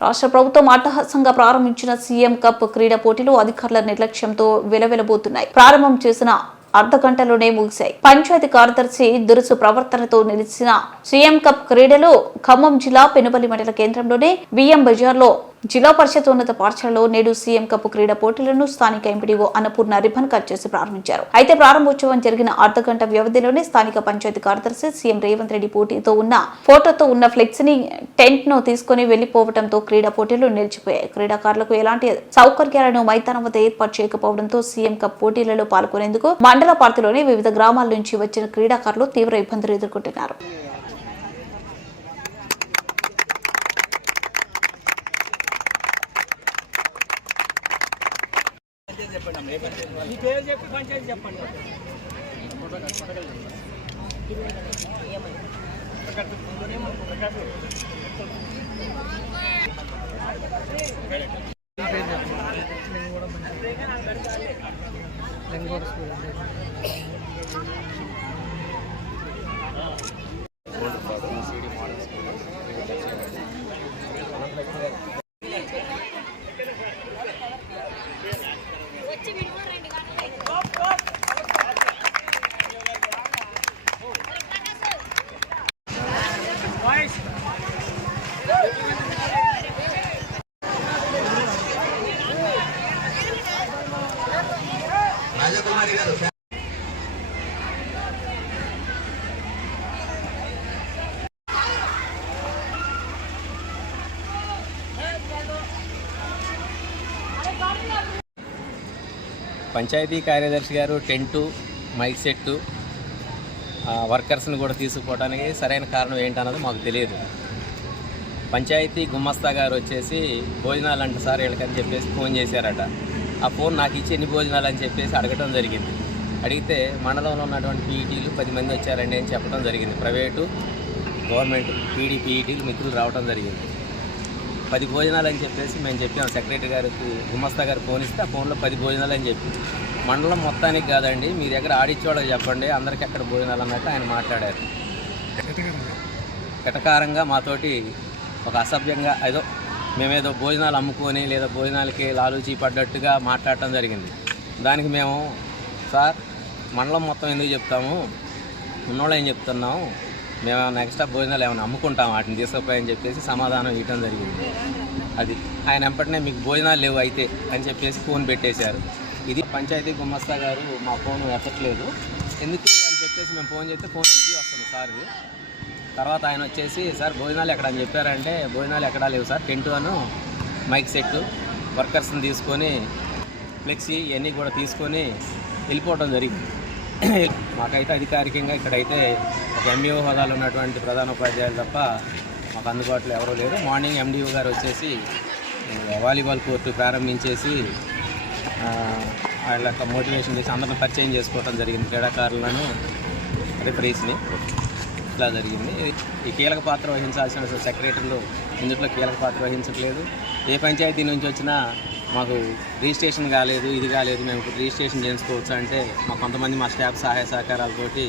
రాష్ట్ర ప్రభుత్వం అట్టహాసంగా ప్రారంభించిన సీఎం కప్ క్రీడా పోటీలు అధికారుల నిర్లక్ష్యంతో వెలవెలబోతున్నాయి. ప్రారంభం చేసిన అర్ధ గంటలోనే ముగిశాయి. పంచాయతీ కార్యదర్శి దురుసు ప్రవర్తనతో నిలిచిన సీఎం కప్ క్రీడలు ఖమ్మం జిల్లా పెనుబలి మండల కేంద్రంలోని బియ్యం బజార్లో జిల్లా పరిషత్ ఉన్నత పాఠశాలలో నేడు సీఎం కప్ క్రీడా పోటీలను స్థానిక ఎంపీడీఓ అన్నపూర్ణ రిబన్ కట్ చేసి ప్రారంభించారు. అయితే ప్రారంభోత్సవం జరిగిన అర్ధ గంట వ్యవధిలోనే స్థానిక పంచాయతీ కార్యదర్శి సీఎం రేవంత్ రెడ్డి పోటీతో ఉన్న ఫోటోతో ఉన్న ఫ్లెక్సీని టెంట్ను తీసుకుని వెళ్ళిపోవడంతో క్రీడా పోటీలు నిలిచిపోయాయి. క్రీడాకారులకు ఎలాంటి సౌకర్యాలను మైదానం వద్ద ఏర్పాటు చేయకపోవడంతో సీఎం కప్ పోటీలలో పాల్గొనేందుకు మండల పార్టీలోని వివిధ గ్రామాల నుంచి వచ్చిన క్రీడాకారులు తీవ్ర ఇబ్బందులు ఎదుర్కొంటున్నారు. మీ పేరు చెప్పి పంచాయతీ చెప్పండి. వాయిస్ పంచాయతీ కార్యదర్శి గారు టెంటు మైక్ సెట్టు ఆ, వర్కర్స్ని కూడా తీసుకుపోవడానికి సరైన కారణం ఏంటన్నది మాకు తెలియదు. పంచాయతీ గుమ్మస్తా గారు వచ్చేసి భోజనాలు అంట సార్ వీళ్ళకని చెప్పేసి ఫోన్ చేశారట. ఆ ఫోన్ నాకు ఇచ్చి ఎన్ని భోజనాలు అని చెప్పేసి అడగటం జరిగింది. అడిగితే మండలంలో ఉన్నటువంటి పీఈటీలు పది మంది వచ్చారండి అని చెప్పడం జరిగింది. ప్రైవేటు గవర్నమెంట్ పీడీ పీఈటీలు మిత్రులు రావడం జరిగింది. పది భోజనాలు అని చెప్పేసి మేము చెప్పాం. సెక్రటరీ గారికి గుమస్తా గారు ఫోన్ ఇస్తే ఆ ఫోన్లో పది భోజనాలు అని చెప్పి. మండలం మొత్తానికి కాదండి మీ దగ్గర ఆడిచ్చోళ్ళకి చెప్పండి అందరికి ఎక్కడ భోజనాలు అన్నట్టు ఆయన మాట్లాడారు. కటకారంగా మాతోటి ఒక అసభ్యంగా ఏదో మేమేదో భోజనాలు అమ్ముకొని లేదా భోజనాలకి లాలూచి పడ్డట్టుగా మాట్లాడటం జరిగింది. దానికి మేము సార్ మండలం మొత్తం ఎందుకు చెప్తాము? ఉన్నోళ్ళు ఏం చెప్తున్నాము మేము నెక్స్ట్ భోజనాలు ఏమైనా అమ్ముకుంటాం వాటిని తీసుకుపోయని చెప్పేసి సమాధానం ఇవ్వడం జరిగింది. అది ఆయన వెంపటనే మీకు భోజనాలు లేవు అయితే అని చెప్పేసి ఫోన్ పెట్టేశారు. ఇది పంచాయతీ గుమ్మస్తా గారు మా ఫోన్ ఎక్కట్లేదు ఎందుకు అని చెప్పేసి మేము ఫోన్ చేస్తే ఫోన్ బిజీ వస్తుంది సార్ తర్వాత ఆయన వచ్చేసి సార్ భోజనాలు ఎక్కడ? అని చెప్పారంటే భోజనాలు ఎక్కడా లేవు సార్ టెంటు అను మైక్ సెట్ వర్కర్స్ని తీసుకొని ఫ్లెక్సీ ఇవన్నీ కూడా తీసుకొని వెళ్ళిపోవడం జరిగింది. మాకైతే అధికారికంగా ఇక్కడైతే ఒక ఎంఈఓ హోదాలో ఉన్నటువంటి ప్రధాన ఉపాధ్యాయులు తప్ప మాకు అందుబాటులో ఎవరూ లేరు. మార్నింగ్ ఎండిఓ గారు వచ్చేసి వాలీబాల్ కోర్టు ప్రారంభించేసి వాళ్ళ యొక్క మోటివేషన్ చేసి అందరిని పరిచయం చేసుకోవడం జరిగింది. క్రీడాకారులను రిఫరీస్ని ఇట్లా జరిగింది. ఈ కీలక పాత్ర వహించాల్సిన సెక్రటరీలు ఇందులో కీలక పాత్ర వహించట్లేదు. ఏ పంచాయతీ నుంచి వచ్చినా మాకు రిజిస్ట్రేషన్ కాలేదు ఇది కాలేదు మేము ఇప్పుడు రిజిస్ట్రేషన్ చేయించుకోవచ్చు అంటే మా కొంతమంది మా స్టాఫ్ సహాయ సహకారాలతోటి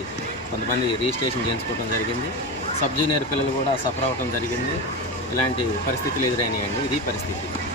కొంతమంది రిజిస్ట్రేషన్ చేయించుకోవడం జరిగింది. సబ్ జూనియర్ పిల్లలు కూడా సఫర్ అవ్వడం జరిగింది. ఇలాంటి పరిస్థితులు ఎదురైనాయండి. ఇది పరిస్థితి.